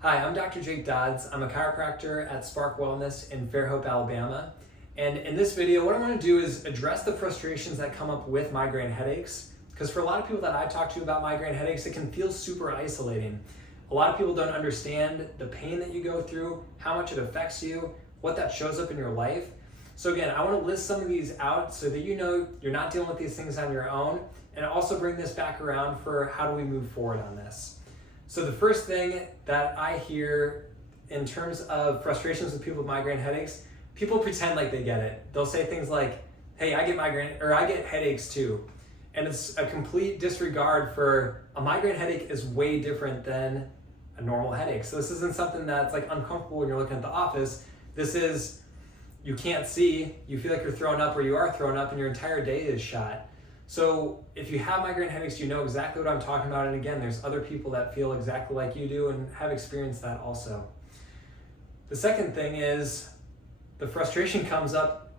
Hi, I'm Dr. Jake Dodds. I'm a chiropractor at Spark Wellness in Fairhope, Alabama. And in this video, what I want to do is address the frustrations that come up with migraine headaches. Because for a lot of people that I talk to about migraine headaches, it can feel super isolating. A lot of people don't understand the pain that you go through, how much it affects you, what that shows up in your life. So again, I want to list some of these out so that you know you're not dealing with these things on your own, and also bring this back around for how do we move forward on this. So the first thing that I hear in terms of frustrations with people with migraine headaches, people pretend like they get it. They'll say things like, hey, I get migraine, or I get headaches too. And it's a complete disregard for a migraine headache is way different than a normal headache. So this isn't something that's like uncomfortable when you're looking at the office. This is, you can't see, you feel like you're throwing up or you are throwing up and your entire day is shot. So if you have migraine headaches, you know exactly what I'm talking about. And again, there's other people that feel exactly like you do and have experienced that also. The second thing is the frustration comes up.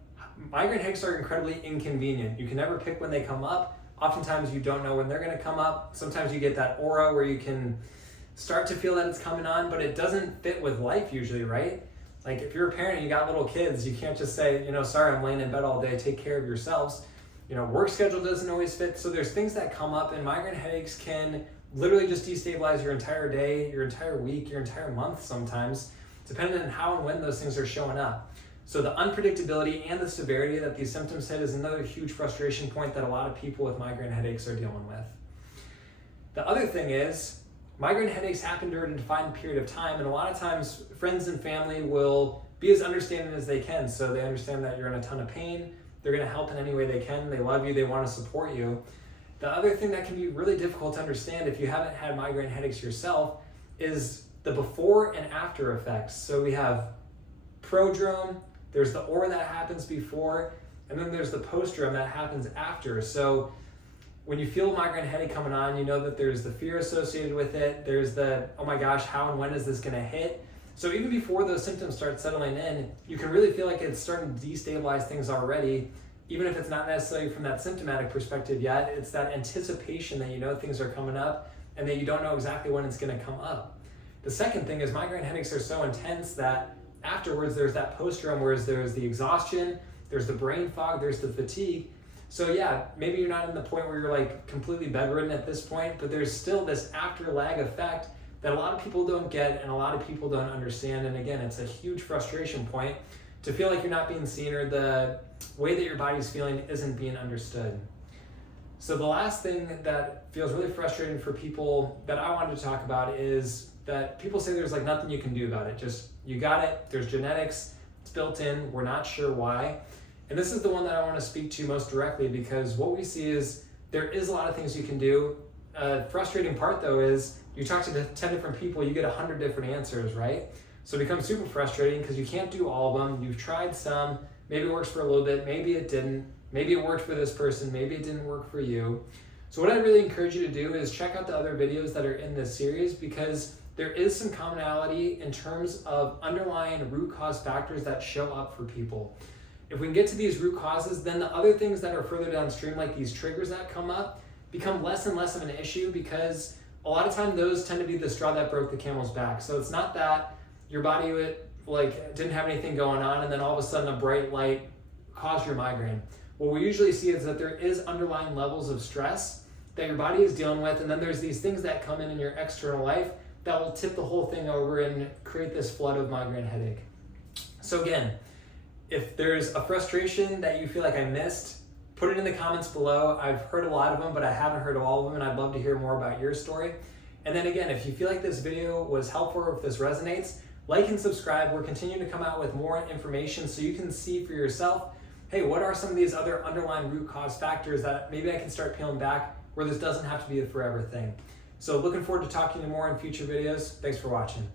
Migraine headaches are incredibly inconvenient. You can never pick when they come up. Oftentimes you don't know when they're going to come up. Sometimes you get that aura where you can start to feel that it's coming on, but it doesn't fit with life usually, right? Like if you're a parent and you got little kids, you can't just say, sorry, I'm laying in bed all day, take care of yourselves. Work schedule doesn't always fit. So there's things that come up, and migraine headaches can literally just destabilize your entire day, your entire week, your entire month sometimes, depending on how and when those things are showing up. So the unpredictability and the severity that these symptoms hit is another huge frustration point that a lot of people with migraine headaches are dealing with. The other thing is migraine headaches happen during a defined period of time, and a lot of times friends and family will be as understanding as they can. So they understand that you're in a ton of pain. They're going to help in any way they can. They love you. They want to support you. The other thing that can be really difficult to understand if you haven't had migraine headaches yourself is the before and after effects. So we have prodrome, there's the aura that happens before, and then there's the postdrome that happens after. So when you feel a migraine headache coming on, you know that there's the fear associated with it. There's the, oh my gosh, how and when is this going to hit? So even before those symptoms start settling in, you can really feel like it's starting to destabilize things already, even if it's not necessarily from that symptomatic perspective yet. It's that anticipation that you know things are coming up and that you don't know exactly when it's going to come up. The second thing is migraine headaches are so intense that afterwards there's that postdrome, whereas there's the exhaustion, there's the brain fog, there's the fatigue. So yeah, maybe you're not in the point where you're like completely bedridden at this point, but there's still this after lag effect that a lot of people don't get and a lot of people don't understand. And again, it's a huge frustration point to feel like you're not being seen or the way that your body's feeling isn't being understood. So the last thing that feels really frustrating for people that I wanted to talk about is that people say there's like nothing you can do about it. Just, you got it, there's genetics, it's built in, we're not sure why. And this is the one that I want to speak to most directly, because what we see is there is a lot of things you can do. Frustrating part though is you talk to 10 different people, you get 100 different answers, right? So it becomes super frustrating because you can't do all of them. You've tried some, maybe it works for a little bit, maybe it didn't, maybe it worked for this person, maybe it didn't work for you. So what I really encourage you to do is check out the other videos that are in this series, because there is some commonality in terms of underlying root cause factors that show up for people. If we can get to these root causes, then the other things that are further downstream, like these triggers that come up, become less and less of an issue, because a lot of time those tend to be the straw that broke the camel's back. So it's not that your body didn't have anything going on and then all of a sudden a bright light caused your migraine. What we usually see is that there is underlying levels of stress that your body is dealing with, and then there's these things that come in your external life that will tip the whole thing over and create this flood of migraine headache. So again, if there's a frustration that you feel like I missed, put it in the comments below. I've heard a lot of them, but I haven't heard all of them, and I'd love to hear more about your story. And then again, if you feel like this video was helpful or if this resonates, like and subscribe. We're continuing to come out with more information so you can see for yourself, hey, what are some of these other underlying root cause factors that maybe I can start peeling back where this doesn't have to be a forever thing. So looking forward to talking to you more in future videos. Thanks for watching.